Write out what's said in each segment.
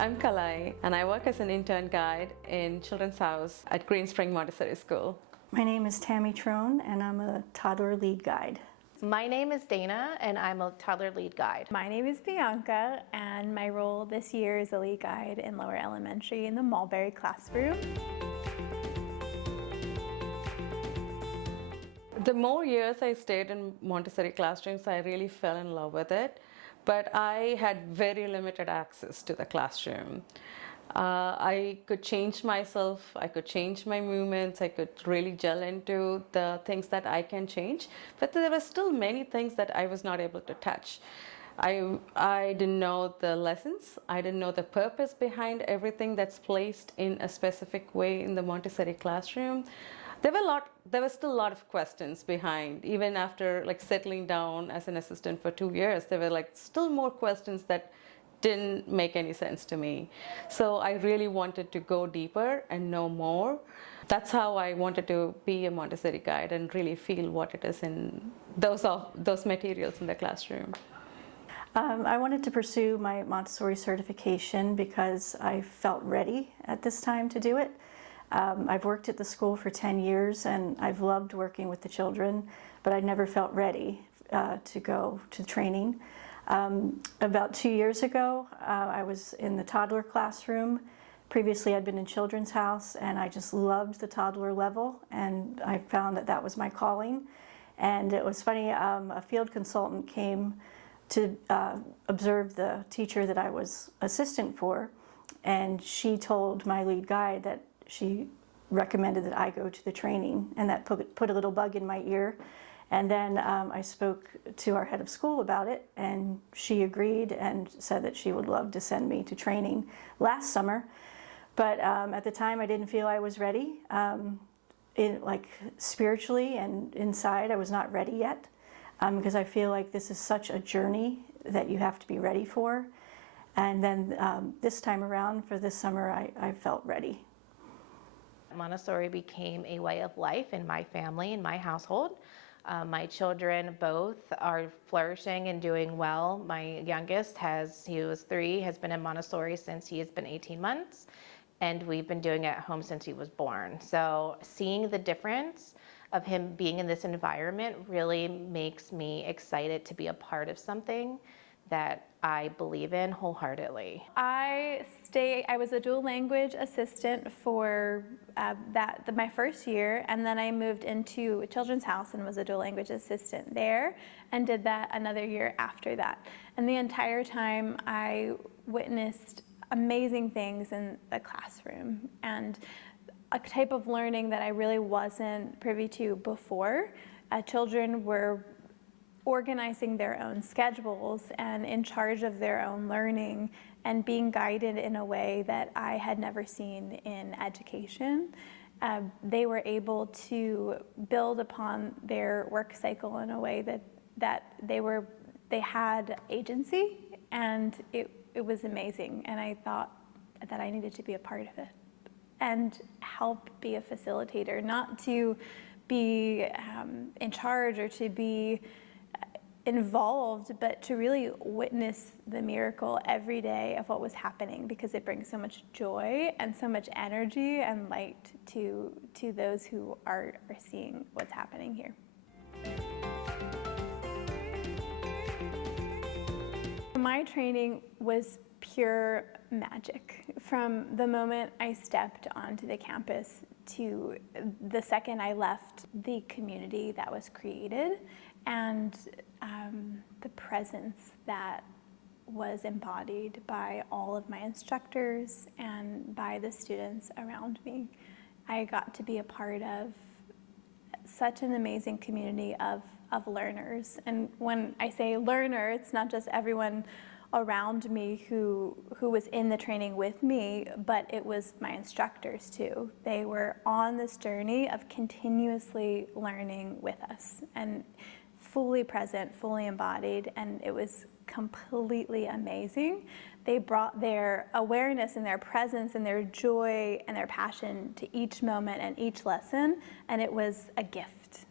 I'm Kalai, and I work as an intern guide in Children's House at Greenspring Montessori School. My name is Tammy Trone, and I'm a toddler lead guide. My name is Dana, and I'm a toddler lead guide. My name is Bianca, and my role this year is a lead guide in lower elementary in the Mulberry classroom. The more years I stayed in Montessori classrooms, I really fell in love with it, but I had very limited access to the classroom. I could change myself, I could change my movements, I could really gel into the things that I can change, but there were still many things that I was not able to touch. I didn't know the lessons, I didn't know the purpose behind everything that's placed in a specific way in the Montessori classroom. There were still a lot of questions behind, even after settling down as an assistant for 2 years, there were still more questions that didn't make any sense to me. So I really wanted to go deeper and know more. That's how I wanted to be a Montessori guide and really feel what it is in those materials in the classroom. I wanted to pursue my Montessori certification because I felt ready at this time to do it. I've worked at the school for 10 years and I've loved working with the children, but I never felt ready to go to training. About 2 years ago, I was in the toddler classroom. Previously, I'd been in Children's House, and I just loved the toddler level, and I found that that was my calling. And it was funny, a field consultant came to observe the teacher that I was assistant for, and she told my lead guide that she recommended that I go to the training, and that put a little bug in my ear. And then I spoke to our head of school about it, and she agreed and said that she would love to send me to training last summer. But at the time, I didn't feel I was ready. Spiritually and inside, I was not ready yet, because I feel like this is such a journey that you have to be ready for. And then this time around, for this summer, I felt ready. Montessori became a way of life in my family, in my household. My children both are flourishing and doing well. My youngest, he was 3, has been in Montessori since he has been 18 months, and we've been doing it at home since he was born. So seeing the difference of him being in this environment really makes me excited to be a part of something that I believe in wholeheartedly. I was a dual language assistant for my first year, and then I moved into Children's House and was a dual language assistant there and did that another year after that. And the entire time I witnessed amazing things in the classroom and a type of learning that I really wasn't privy to before. Children were organizing their own schedules and in charge of their own learning and being guided in a way that I had never seen in education. They were able to build upon their work cycle in a way that they had agency, and it was amazing. And I thought that I needed to be a part of it and help be a facilitator, not to be in charge or to be involved, but to really witness the miracle every day of what was happening, because it brings so much joy and so much energy and light to those who are seeing what's happening here. My training was pure magic. From the moment I stepped onto the campus to the second I left, the community that was created and the presence that was embodied by all of my instructors and by the students around me. I got to be a part of such an amazing community of learners. And when I say learner, it's not just everyone around me who was in the training with me, but it was my instructors too. They were on this journey of continuously learning with us and fully present, fully embodied, and it was completely amazing. They brought their awareness and their presence and their joy and their passion to each moment and each lesson, and it was a gift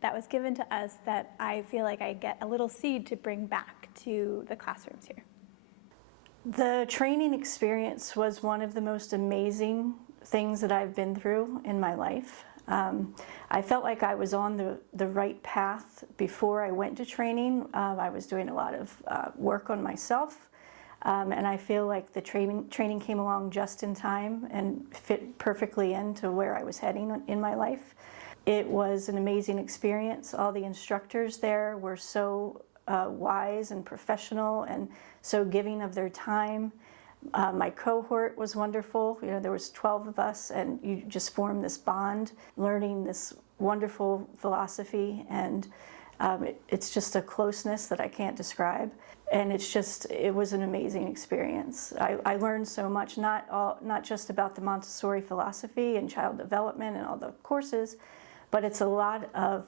that was given to us that I feel like I get a little seed to bring back to the classrooms here. The training experience was one of the most amazing things that I've been through in my life. I felt like I was on the right path before I went to training. I was doing a lot of work on myself, and I feel like the training came along just in time and fit perfectly into where I was heading in my life. It was an amazing experience. All the instructors there were so wise and professional and so giving of their time. My cohort was wonderful. You know, there was 12 of us, and you just formed this bond, learning this wonderful philosophy, and it's just a closeness that I can't describe. And it was an amazing experience. I learned so much, not just about the Montessori philosophy and child development and all the courses, but it's a lot of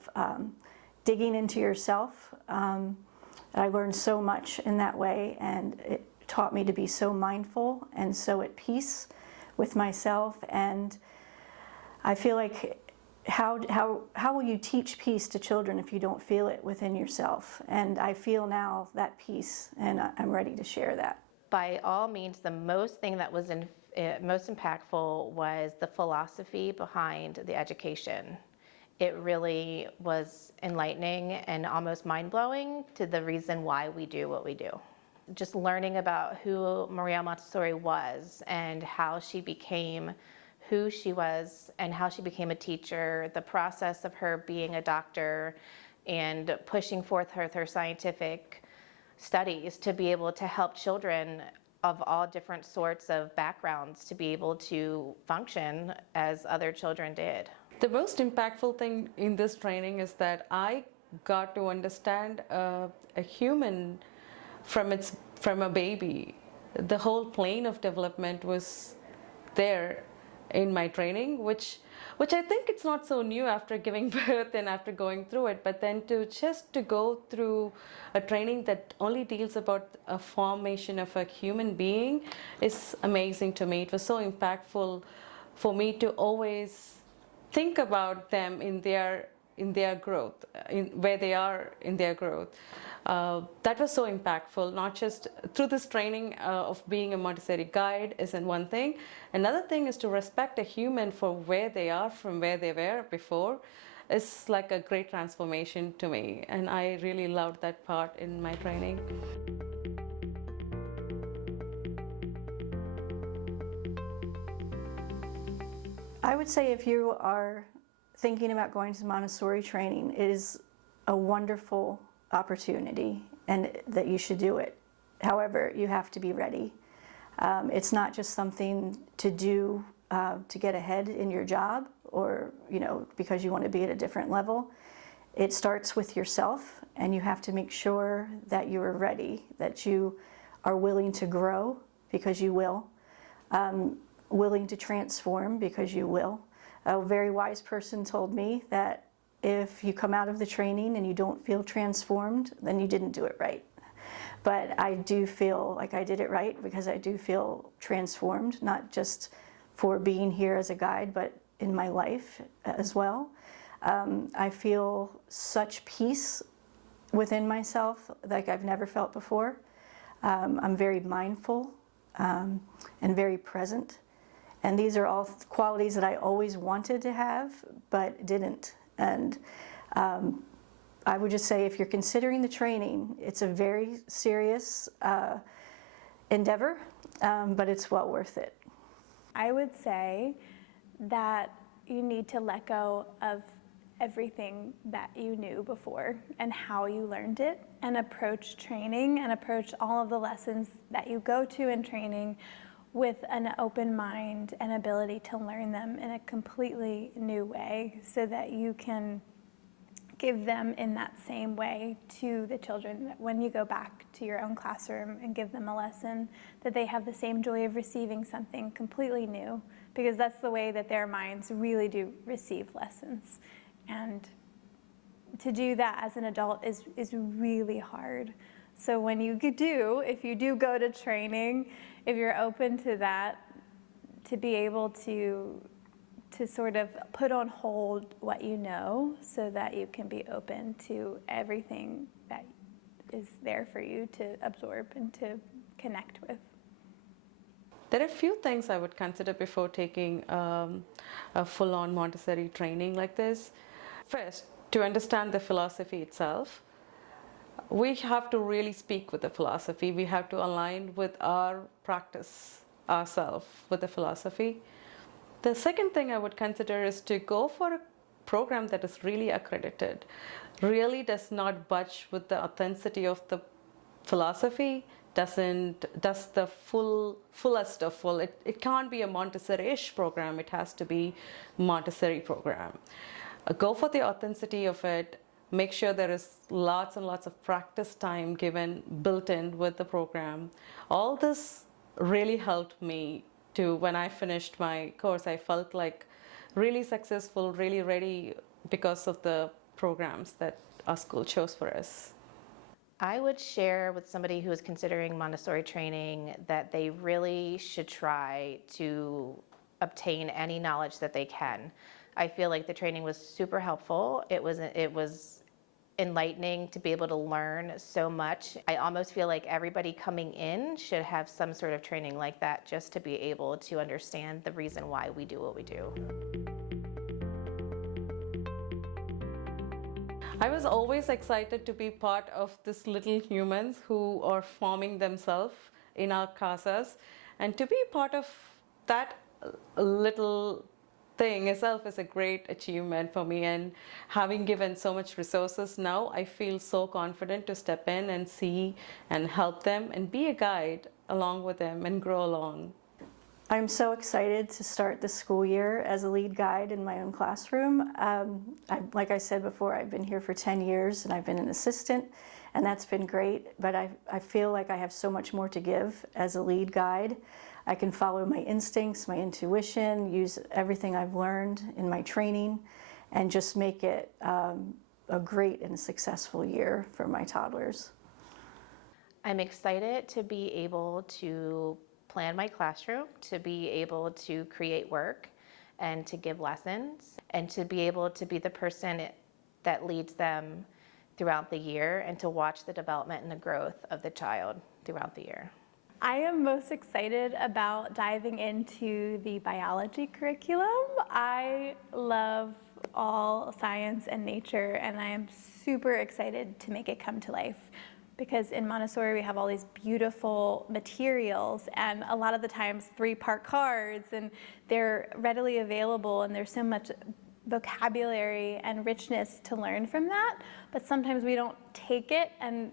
digging into yourself. I learned so much in that way, and it taught me to be so mindful and so at peace with myself. And I feel like how will you teach peace to children if you don't feel it within yourself? And I feel now that peace, and I'm ready to share that. By all means, the most thing that was most impactful was the philosophy behind the education. It really was enlightening and almost mind-blowing to the reason why we do what we do. Just learning about who Maria Montessori was and how she became who she was and how she became a teacher, the process of her being a doctor and pushing forth her scientific studies to be able to help children of all different sorts of backgrounds to be able to function as other children did. The most impactful thing in this training is that I got to understand a human from a baby. The whole plane of development was there in my training, which I think it's not so new after giving birth and after going through it, but then to go through a training that only deals about a formation of a human being is amazing to me. It was so impactful for me to always think about them in their growth, where they are in their growth. That was so impactful, not just through this training of being a Montessori guide isn't one thing. Another thing is to respect a human for where they are from where they were before is like a great transformation to me. And I really loved that part in my training. I would say if you are thinking about going to Montessori training, it is a wonderful opportunity and that you should do it. However, you have to be ready. It's not just something to do to get ahead in your job or, because you want to be at a different level. It starts with yourself, and you have to make sure that you are ready, that you are willing to grow, because you will. Willing to transform, because you will. A very wise person told me that if you come out of the training and you don't feel transformed, then you didn't do it right. But I do feel like I did it right, because I do feel transformed, not just for being here as a guide, but in my life as well. I feel such peace within myself like I've never felt before. I'm very mindful and very present. And these are all qualities that I always wanted to have, but didn't. And I would just say, if you're considering the training, it's a very serious endeavor, but it's well worth it. I would say that you need to let go of everything that you knew before and how you learned it, and approach training and approach all of the lessons that you go to in training with an open mind and ability to learn them in a completely new way, so that you can give them in that same way to the children, that when you go back to your own classroom and give them a lesson, that they have the same joy of receiving something completely new, because that's the way that their minds really do receive lessons. And to do that as an adult is really hard. So when if you do go to training, if you're open to that, to be able to sort of put on hold what you know, so that you can be open to everything that is there for you to absorb and to connect with. There are a few things I would consider before taking a full-on Montessori training like this. First, to understand the philosophy itself, we have to really speak with the philosophy. We have to align with our practice ourselves with the philosophy. The second thing I would consider is to go for a program that is really accredited, really does not budge with the authenticity of the philosophy, does the fullest of full. It can't be a Montessori-ish program, it has to be Montessori program. Go for the authenticity of it. Make sure there is lots and lots of practice time given, built in with the program. All this really helped me to, when I finished my course, I felt like really successful, really ready because of the programs that our school chose for us. I would share with somebody who is considering Montessori training that they really should try to obtain any knowledge that they can. I feel like the training was super helpful. It was enlightening to be able to learn so much. I almost feel like everybody coming in should have some sort of training like that just to be able to understand the reason why we do what we do. I was always excited to be part of this little humans who are forming themselves in our casas, and to be part of that little thing itself is a great achievement for me. And having given so much resources now, I feel so confident to step in and see and help them and be a guide along with them and grow along. I'm so excited to start the school year as a lead guide in my own classroom. Like I said before, I've been here for 10 years and I've been an assistant, and that's been great, but I feel like I have so much more to give as a lead guide. I can follow my instincts, my intuition, use everything I've learned in my training, and just make it a great and successful year for my toddlers. I'm excited to be able to plan my classroom, to be able to create work and to give lessons, and to be able to be the person that leads them throughout the year and to watch the development and the growth of the child throughout the year. I am most excited about diving into the biology curriculum. I love all science and nature, and I am super excited to make it come to life. Because in Montessori we have all these beautiful materials, and a lot of the times 3-part cards, and they're readily available, and there's so much vocabulary and richness to learn from that, but sometimes we don't take it and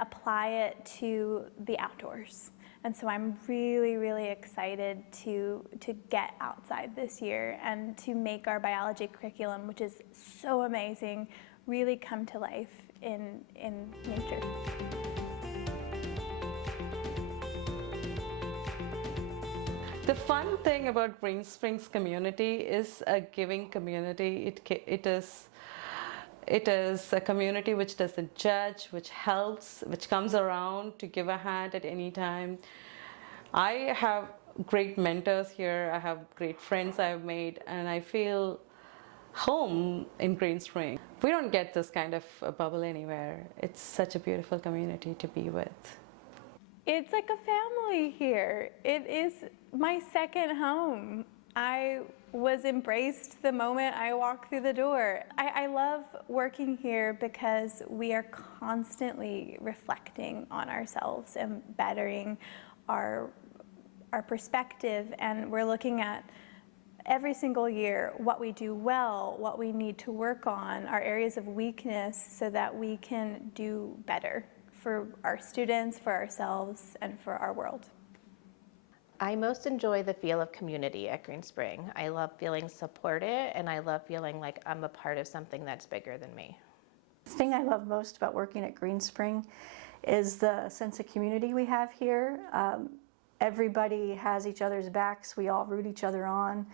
apply it to the outdoors. And so I'm really, really excited to get outside this year and to make our biology curriculum, which is so amazing, really come to life in nature. The fun thing about Greenspring's community is a giving community. It is a community which doesn't judge, which helps, which comes around to give a hand at any time. I have great mentors here. I have great friends I've made, and I feel home in Greenspring. We don't get this kind of a bubble anywhere. It's such a beautiful community to be with. It's like a family here. It is my second home. I was embraced the moment I walked through the door. I love working here because we are constantly reflecting on ourselves and bettering our perspective, and we're looking at every single year what we do well, what we need to work on, our areas of weakness, so that we can do better for our students, for ourselves, and for our world. I most enjoy the feel of community at Greenspring. I love feeling supported, and I love feeling like I'm a part of something that's bigger than me. The thing I love most about working at Greenspring is the sense of community we have here. Everybody has each other's backs. We all root each other on.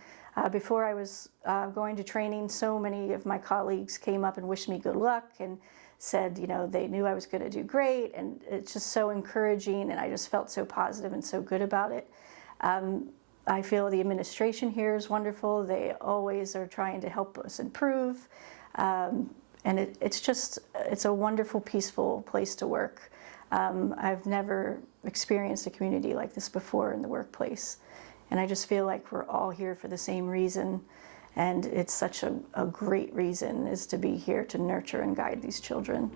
Before I was going to training, so many of my colleagues came up and wished me good luck and said, you know, they knew I was going to do great, and it's just so encouraging, and I just felt so positive and so good about it. I feel the administration here is wonderful. They always are trying to help us improve, and it's a wonderful, peaceful place to work. I've never experienced a community like this before in the workplace. And I just feel like we're all here for the same reason. And it's such a great reason is to be here to nurture and guide these children.